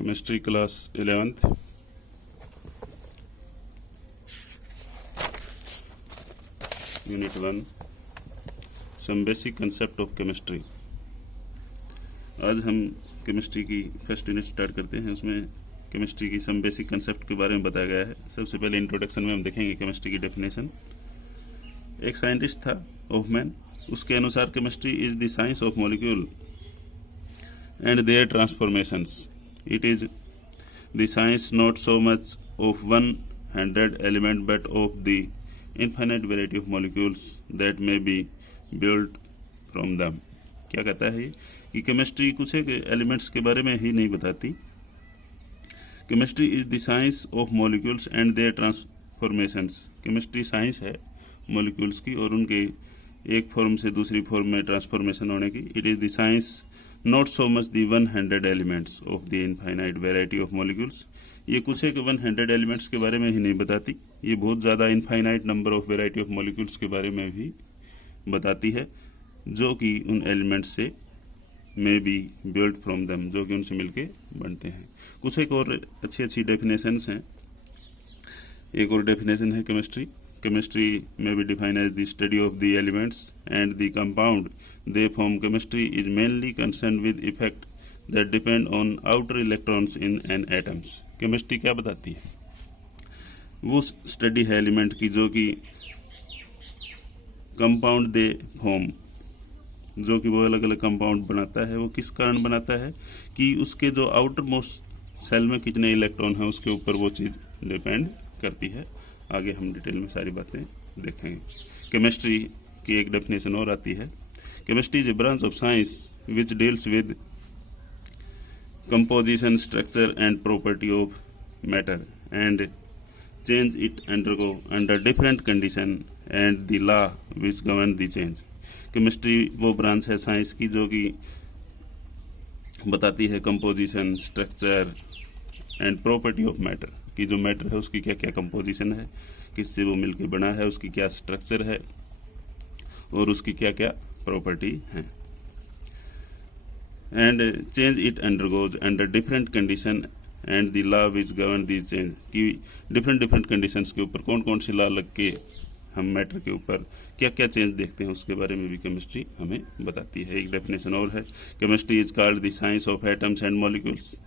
Chemistry class 11th unit 1 some basic concept of chemistry. आज हम chemistry की first unit start करते हैं। उसमें केमिस्ट्री की सम बेसिक कंसेप्ट के बारे में बताया गया है। सबसे पहले इंट्रोडक्शन में हम देखेंगे केमिस्ट्री की डेफिनेशन। एक साइंटिस्ट था होफमैन, उसके अनुसार chemistry is the science of molecule and their transformations. It is the science not so much of 100 element but of the infinite variety of molecules that may be built from them. क्या कहता है कि chemistry कुछ एक elements के बारे में ही नहीं बताती। Chemistry is the science of molecules and their transformations. Chemistry science है मॉलिक्यूल्स की और उनके एक फॉर्म से दूसरी फॉर्म में ट्रांसफॉर्मेशन होने की। It is the science not so much the 100 elements of the infinite variety of molecules. ये कुछ एक 100 एलिमेंट्स के बारे में ही नहीं बताती, ये बहुत ज़्यादा infinite number of variety of molecules के बारे में भी बताती है, जो कि उन एलिमेंट्स से may be build from them, जो कि उनसे मिलके बनते हैं। कुछ एक और अच्छी डेफिनेशंस हैं। एक और डेफिनेशन है Chemistry may be defined as the study of the elements and the compound they form. Chemistry is mainly concerned with effect that depend on outer electrons in an atoms. Chemistry क्या बताती है? वो study है element की जो कि compound they form, जो कि वो अलग अलग कंपाउंड बनाता है। वो किस कारण बनाता है कि उसके जो आउटर मोस्ट सेल में कितने इलेक्ट्रॉन हैं उसके ऊपर वो चीज़ डिपेंड करती है। आगे हम डिटेल में सारी बातें देखेंगे। केमिस्ट्री की एक डेफिनेशन और आती है। Chemistry is a branch of science which deals with composition, structure and property of matter and change it undergo under different condition and the law which govern the change. Chemistry वो branch है science की जो कि बताती है composition, structure and property of matter, कि जो matter है उसकी क्या क्या कंपोजिशन है, किससे वो मिलके बना है, उसकी क्या स्ट्रक्चर है और उसकी क्या क्या प्रॉपर्टी है। And change it undergoes under different condition and the law which govern the change, कि डिफरेंट कंडीशंस के ऊपर कौन कौन सी लॉ लग के हम मैटर के ऊपर क्या क्या चेंज देखते हैं उसके बारे में भी केमिस्ट्री हमें बताती है। एक डेफिनेशन और है, chemistry is called the science of atoms and molecules.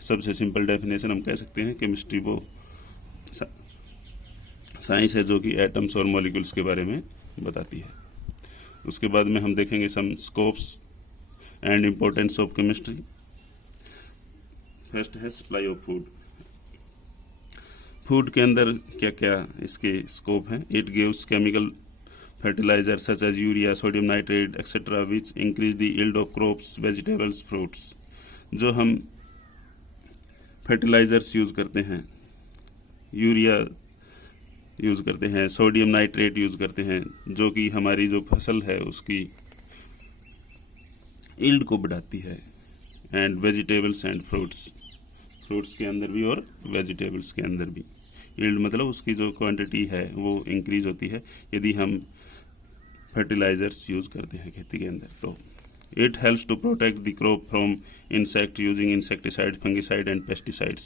सबसे सिंपल डेफिनेशन हम कह सकते हैं केमिस्ट्री वो साइंस है जो कि एटम्स और मॉलिक्यूल्स के बारे में बताती है। उसके बाद में हम देखेंगे some scopes and importance of chemistry. First है सप्लाई ऑफ फूड। फूड के अंदर क्या क्या इसके स्कोप हैं। It gives chemical fertiliser such as urea, sodium nitrate etcetera which increase the yield of crops, vegetables, fruits. जो हम फर्टिलाइजर्स यूज़ करते हैं, यूरिया यूज़ करते हैं, सोडियम नाइट्रेट यूज़ करते हैं, जो कि हमारी जो फसल है उसकी यील्ड को बढ़ाती है। And vegetables and fruits, fruits के अंदर भी और वेजिटेबल्स के अंदर भी यील्ड मतलब उसकी जो क्वांटिटी है वो इंक्रीज होती है यदि हम फर्टिलाइजर्स यूज़ करते हैं खेती के अंदर। तो It helps to protect the crop from insect using insecticides, fungicide and pesticides.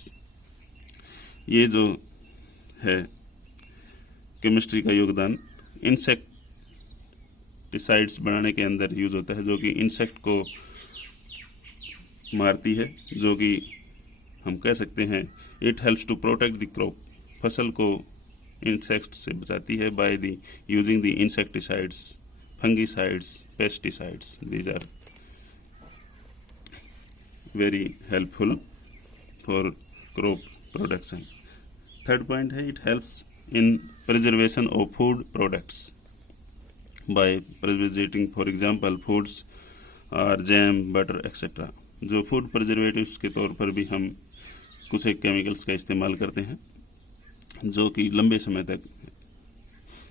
ये जो है केमिस्ट्री का योगदान इंसेक्टिसाइड्स बनाने के अंदर यूज होता है, जो कि इंसेक्ट को मारती है, जो कि हम कह सकते हैं it helps to protect the crop, फसल को इंसेक्ट से बचाती है by the using the insecticides, fungicides, pesticides. These are very helpful for crop production. Third point है it helps in preservation of food products by preserving, for example, foods or jam, butter, etc. जो food preservatives के तौर पर भी हम कुछ एक chemicals का इस्तेमाल करते हैं जो कि लंबे समय तक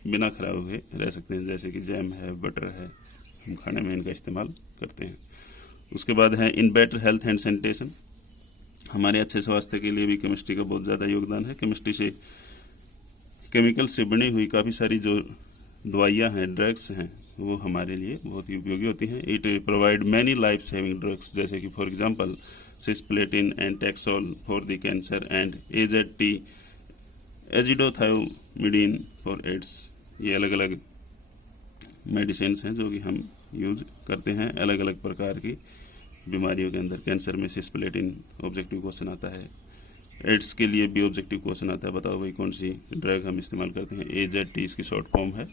बिना खराब हुए रह सकते हैं, जैसे कि जैम है, बटर है, हम खाने में इनका इस्तेमाल करते हैं। उसके बाद है in better health and sanitation. हमारे अच्छे स्वास्थ्य के लिए भी केमिस्ट्री का बहुत ज़्यादा योगदान है। केमिस्ट्री से केमिकल से बनी हुई काफ़ी सारी जो दवाइयाँ हैं, ड्रग्स हैं, वो हमारे लिए बहुत ही उपयोगी होती हैं। It provide many life saving drugs, जैसे कि for example cisplatin and taxol for the cancer and AZT azidothymidine for AIDS. ये अलग अलग मेडिसिन हैं जो कि हम यूज करते हैं अलग अलग प्रकार की बीमारियों के अंदर। कैंसर में सिस्प्लेटिन ऑब्जेक्टिव क्वेश्चन आता है, एड्स के लिए भी ऑब्जेक्टिव क्वेश्चन आता है, बताओ भाई कौन सी ड्रग हम इस्तेमाल करते हैं। AZT इसकी शॉर्ट फॉर्म है।